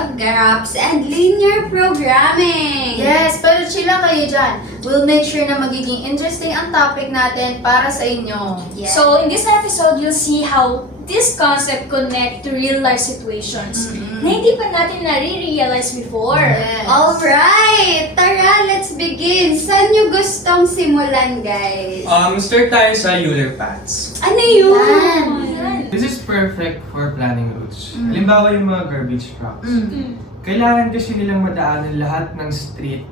of graphs and linear programming. Yes, pero chill lang kayo dyan. We'll make sure na magiging interesting ang topic natin para sa inyo. Yes. So in this episode, you'll see how this concept connect to real life situations na hindi pa natin nare-realize before. Yes. Alright! Tara, let's begin. Saan nyo gustong simulan, guys? Start tayo sa Euler paths. Ano yun? Yan. This is perfect for planning routes. Halimbawa yung mga garbage trucks. Mm. Kailangan kasi nilang madaanan lahat ng street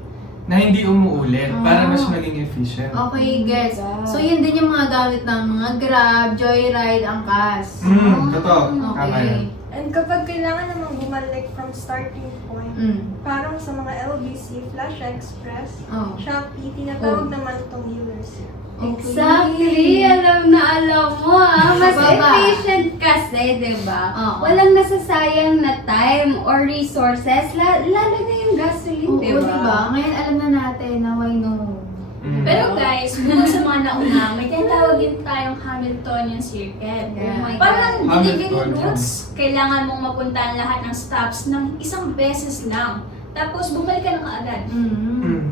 na hindi umuulit para mas maging efficient. Okay, guys. So, yun din yung mga gamit ng mga Grab, Joyride, Angkas. Totoo. Tama Okay. yan. And kapag kailangan namang bumalik from starting point, parang sa mga LBC, Flash Express, Oh. Shopee, tinatawag naman itong Euler series. Exactly! Alam na alam mo Mas Baba. efficient kasi, di ba? Oo. Walang nasasayang na time or resources, lalo na yung gasoline, Oo, di ba? diba? Ngayon alam na natin na why no. Pero guys, bukod sa mga nauna, may tinatawag din tayong Hamiltonian circle. Oh my Parang God. delivery Hamiltonian. routes, kailangan mong mapuntahan lahat ng stops ng isang beses lang. Tapos bumalik ka na kaagad.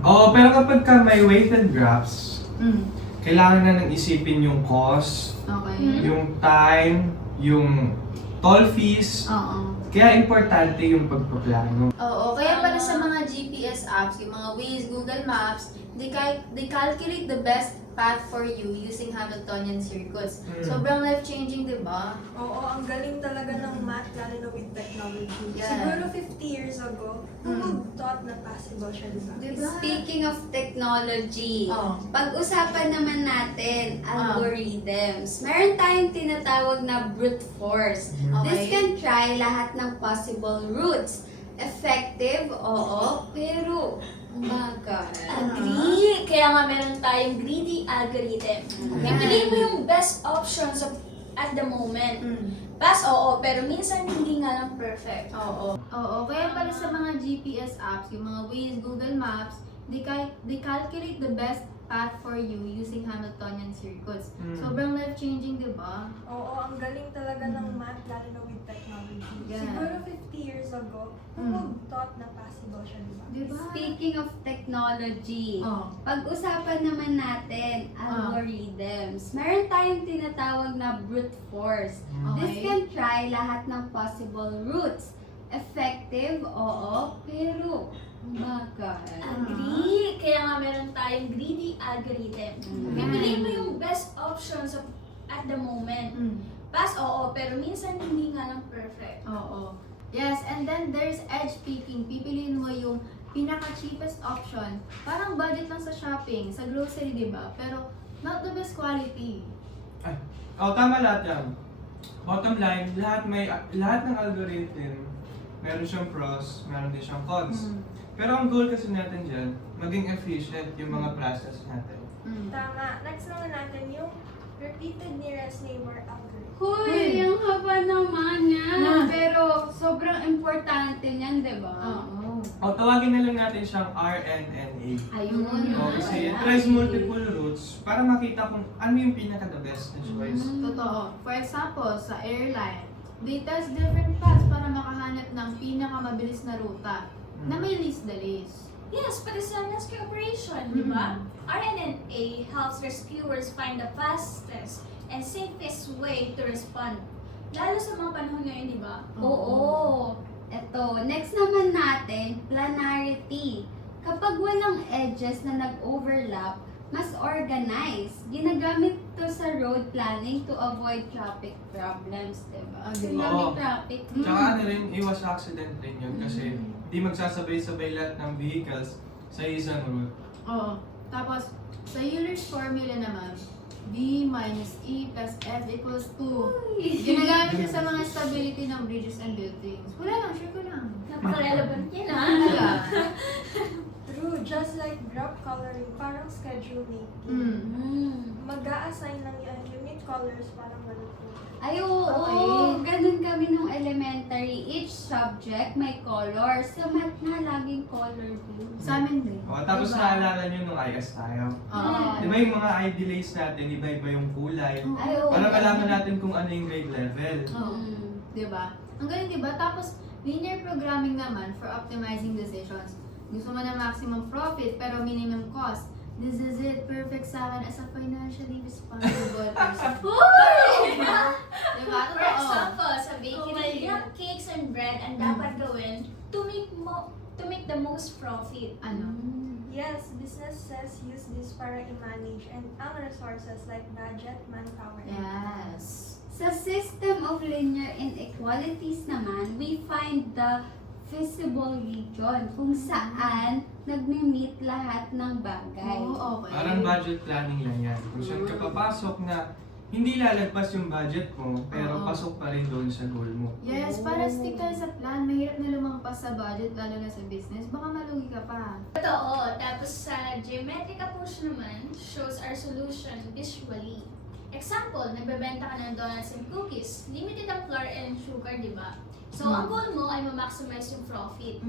Oo, pero kapag ka may weighted graphs, Mm. kailangan na nang isipin yung cost, Okay. yung time, yung toll fees. Oo. Kaya importante yung pagpaplano. Oo, kaya pala sa mga GPS apps, yung mga Waze, Google Maps, they calculate the best path for you using Hamiltonian circuits. Sobrang life-changing, di ba? Oo, ang galing talaga ng math, lalo na with technology. Yeah. Siguro 50 years ago, who would thought na possible siya, diba? Di ba? Speaking of technology, Oh. pag-usapan naman natin algorithms. Meron tayong tinatawag na brute force. This Okay. can try lahat ng possible routes. Effective, oo, pero bagal. Agree! Kaya nga meron tayong greedy algorithm. Pipiliin mo yung best options at the moment. Pass, oo, pero minsan hindi nga lang perfect. Oo, kaya pala sa mga GPS apps, yung mga Waze, Google Maps, they calculate the best path for you using Hamiltonian circuits. Sobrang life-changing, di ba? Oo, ang galing talaga ng math, lalo na with technology. Yeah. Siguro 50 years ago, who would thought na possible siya, diba? Di ba? Speaking of technology, Oh. pag-usapan naman natin algorithms. Meron tayong tinatawag na brute force. This Okay. can try lahat ng possible routes. Effective, oo, pero bagal. Agree! Kaya nga meron tayong greedy algorithm. Pipiliin mo yung best options at the moment. Pass, oo, pero minsan hindi nga lang perfect. Oo. Yes, and then there's edge picking. Pipiliin mo yung pinaka-cheapest option. Parang budget lang sa shopping, sa grocery, di ba? Pero not the best quality. Tama lahat yan. Bottom line, lahat ng algorithm, meron siyang pros, meron din siyang cons. Pero ang goal kasi natin dyan, maging efficient yung mga process natin. Tama. Next naman natin yung repeated nearest neighbor algorithm. Hoy, ang haba naman yan. Ah. Pero sobrang importante niyan, di ba? Oo. Tawagin na lang natin siyang RNNA. Ayun. Kasi it tries multiple routes para makita kung ano yung pinaka-the best na choice. Totoo. For example, sa airline, they test different paths para makahanap ng pinakamabilis na ruta na may least delays. Yes, pati sa rescue operation, di ba? RNNA helps rescuers find the fastest and safest way to respond. Lalo sa mga panahon ngayon, di ba? Oo. Eto, next naman natin, planarity. Kapag walang edges na nag-overlap, mas organized. Ginagamit to sa road planning to avoid traffic problems, diba? Kasi diba? may Oo. traffic. Tsaka ano rin, iwas accident rin yun kasi hindi magsasabay-sabay lahat ng vehicles sa isang route. Oo. Tapos, sa Euler's formula naman, V minus E plus F equals 2. Ginagamit siya sa mga stability ng bridges and buildings. Wala lang, sure ko lang. Napaka-relevant yan, ha? Talaga. True, just like graph coloring, parang schedule making. Mag-a-assign ng unit colors, parang ganun po. Ay, oo. Okay. Ganun kami nung elementary. Each subject may color. Sa math na, laging color blue. Sa amin din. Tapos Diba? naalala nyo nung IS tayo. Oo. Di ba yung mga IDLAs natin, iba-iba yung kulay. Ay, oo. Para malaman natin kung ano yung grade level. Oo. Diba? Ang galing, diba? Tapos, Linear programming naman for optimizing decisions. Gusto mo na maximum profit pero minimum cost. This is it. Perfect sa akin as a financially responsible person. Diba? For Totoo. example, sa Oh my bakery, God. cakes and bread ang dapat gawin to make the most profit. Ano? Yes, businesses use this para i-manage and ang resources like budget, manpower, and Yes. Sa system of linear inequalities naman, we find the feasible region kung saan nagmi-meet lahat ng bagay. Oo, okay. Parang budget planning lang yan. Kung saan ka papasok na hindi lalagpas yung budget mo, pero Oo. pasok pa rin doon sa goal mo. Yes, para stick ka sa plan. Mahirap na lumampas sa budget, lalo na sa business. Baka malugi ka pa. Totoo. Tapos sa geometric approach naman, shows our solution visually. Example, nagbebenta ka ng donuts and cookies. Limited ang flour and sugar, di ba? So, ang goal mo ay ma-maximize yung profit.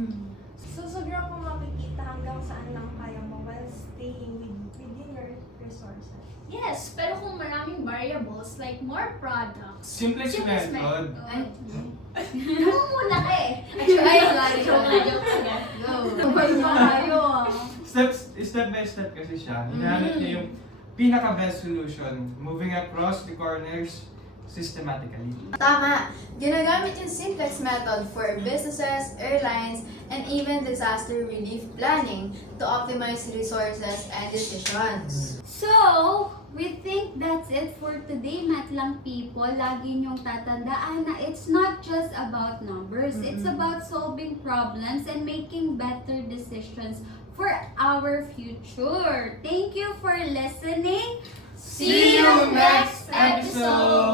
So, sa graph mo makikita hanggang saan lang kaya mo while staying within your resources. Yes, pero kung maraming variables like more products, Simplest method. Ay, Namumula ka eh. ay, sorry. Joke lang. Go. Sabay na tayo ah. Step by step kasi siya. Hinahanap niya yung pinaka-best solution. Moving across the corners systematically. Tama! Ginagamit yung simplest method for businesses, airlines, and even disaster relief planning to optimize resources and decisions. So, we think that's it for today, Matlang people. Lagi niyong tatandaan na it's not just about numbers. It's about solving problems and making better decisions for our future. Thank you for listening. See you next episode!